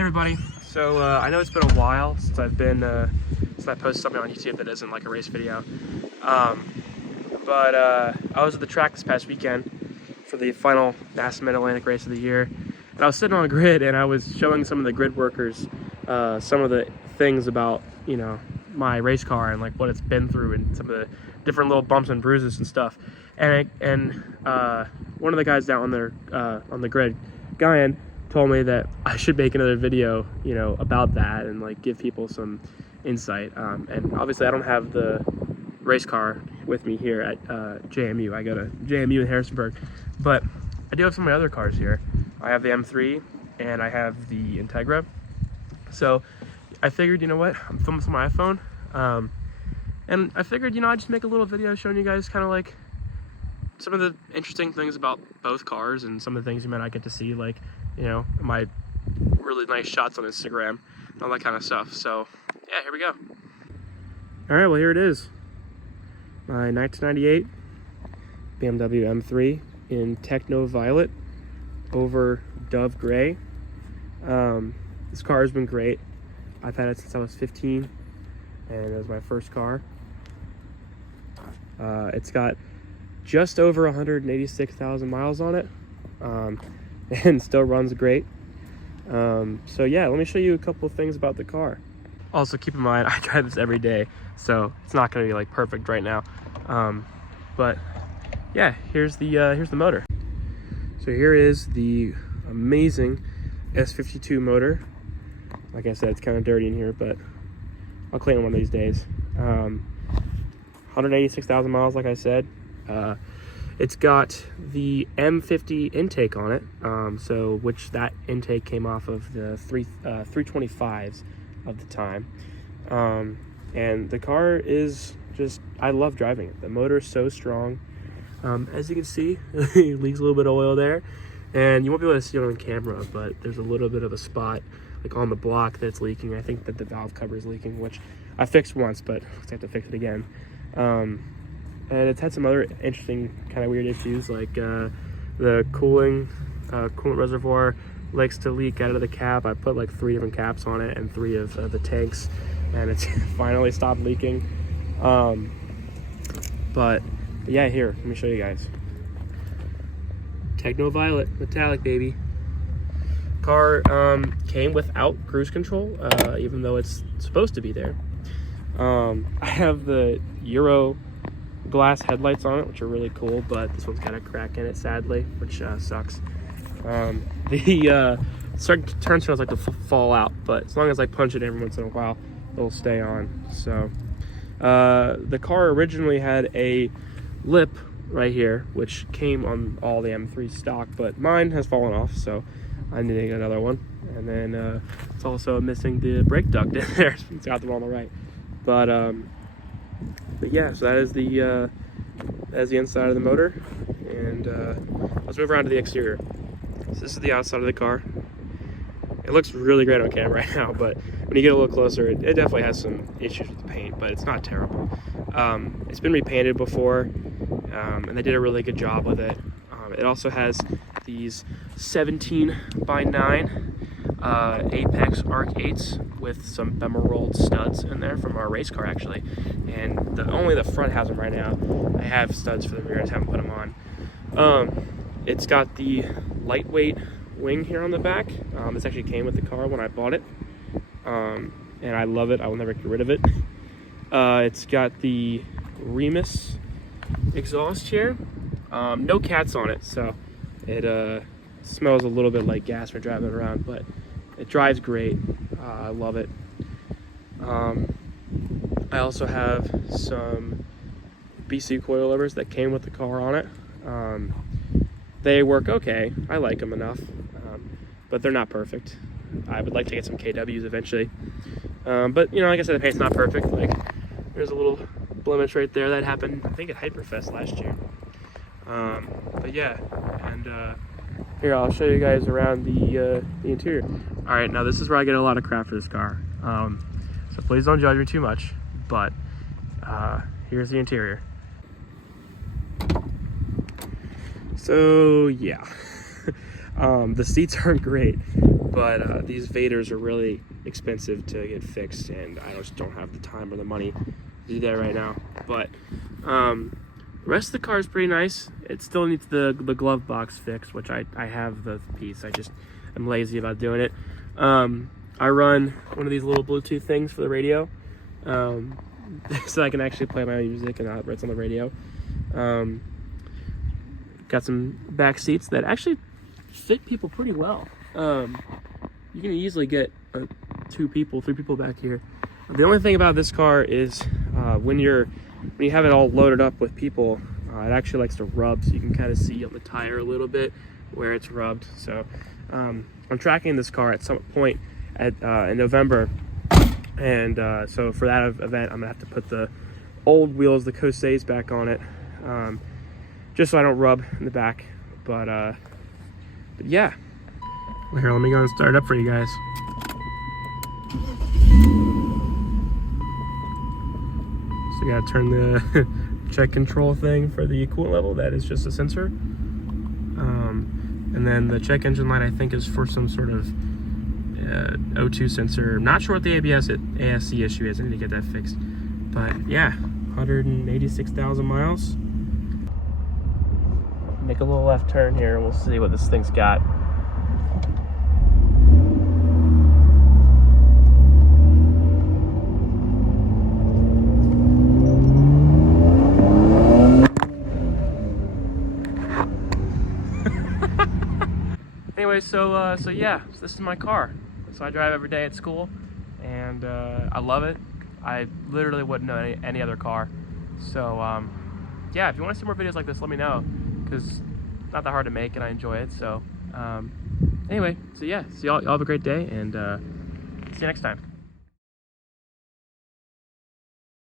Hey everybody, so I know it's been a while since I posted something on YouTube that isn't like a race video, but I was at the track this past weekend for the final Mass Mid-Atlantic race of the year, and I was sitting on a grid and I was showing some of the grid workers some of the things about, you know, my race car and like what it's been through and some of the different little bumps and bruises and stuff, and one of the guys down there on the grid, Guyan, told me that I should make another video, you know, about that and like give people some insight. And obviously I don't have the race car with me here at JMU. I go to JMU in Harrisonburg, but I do have some of my other cars here. I have the M3 and I have the Integra. So I figured, you know what, I'm filming from my iPhone. And I figured, you know, I'd just make a little video showing you guys kind of like some of the interesting things about both cars and some of the things you might not get to see, like, you know, my really nice shots on Instagram, all that kind of stuff. So yeah, here we go. All right, well, here it is. My 1998 BMW M3 in Techno Violet over Dove Gray. This car has been great. I've had it since I was 15, and it was my first car. It's got just over 186,000 miles on it, and still runs great. So yeah, let me show you a couple of things about the car. Also, keep in mind, I drive this every day, so it's not going to be like perfect right now. But yeah, here's the motor. So here is the amazing S52 motor. Like I said, it's kind of dirty in here, but I'll clean it one of these days. 186,000 miles, like I said. It's got the M50 intake on it, which that intake came off of the 325s of the time. And the car is just, I love driving it. The motor is so strong. As you can see, it leaks a little bit of oil there, and you won't be able to see it on camera, but there's a little bit of a spot like on the block that's leaking. I think that the valve cover is leaking, which I fixed once, but I have to fix it again. And it's had some other interesting kind of weird issues, like the coolant reservoir likes to leak out of the cap. I put like 3 different caps on it and 3 of the tanks, and it's finally stopped leaking. But yeah, here, let me show you guys. Techno Violet, metallic, baby. Car came without cruise control, even though it's supposed to be there. I have the Euro glass headlights on it, which are really cool, but this one's got a crack in it, sadly, which sucks. The certain turn signals like to fall out, but as long as I punch it every once in a while, it'll stay on. So the car originally had a lip right here, which came on all the M3 stock, but mine has fallen off, so I need to get another one. And then it's also missing the brake duct in there. It's got the one on the right. But yeah, so that is the inside of the motor, and let's move around to the exterior. So this is the outside of the car. It looks really great on camera right now, but when you get a little closer, it definitely has some issues with the paint, but it's not terrible. It's been repainted before, and they did a really good job with it. It also has these 17x9 Apex Arc 8s with some Bemer studs in there from our race car, actually. And only the front has them right now. I have studs for the rear, I just haven't put them on. It's got the lightweight wing here on the back. This actually came with the car when I bought it. And I love it. I will never get rid of it. It's got the Remus exhaust here. No cats on it, so it smells a little bit like gas when driving around, but it drives great. I love it. I also have some BC coilovers that came with the car on it. They work okay. I like them enough, but they're not perfect. I would like to get some KWs eventually. But, you know, like I said, the paint's not perfect. Like, there's a little blemish right there that happened, I think, at Hyperfest last year. But yeah, and here, I'll show you guys around the interior. All right, now this is where I get a lot of crap for this car. So please don't judge me too much, but here's the interior. So yeah, the seats aren't great. but these Vaders are really expensive to get fixed, and I just don't have the time or the money to do that right now. But the rest of the car is pretty nice. It still needs the glove box fixed, which I have the piece. I'm lazy about doing it. I run one of these little Bluetooth things for the radio, so I can actually play my own music and not it's on the radio. Got some back seats that actually fit people pretty well. You can easily get 3 people back here. The only thing about this car is when you have it all loaded up with people, it actually likes to rub, so you can kind of see on the tire a little bit where it's rubbed. So I'm tracking this car at some point in November, and so for that event I'm gonna have to put the old wheels, the Cosays, back on it, just so I don't rub in the back. But yeah, here, let me go and start it up for you guys. So you gotta turn the check control thing for the coolant level. That is just a sensor. And then the check engine light, I think, is for some sort of O2 sensor. I'm not sure what the ASC issue is. I need to get that fixed. But yeah, 186,000 miles. Make a little left turn here and we'll see what this thing's got. Anyway, so yeah, so this is my car. So I drive every day at school, and I love it. I literally wouldn't know any other car. So yeah, if you want to see more videos like this, let me know, because it's not that hard to make and I enjoy it. So anyway, so yeah, so y'all have a great day, and see you next time.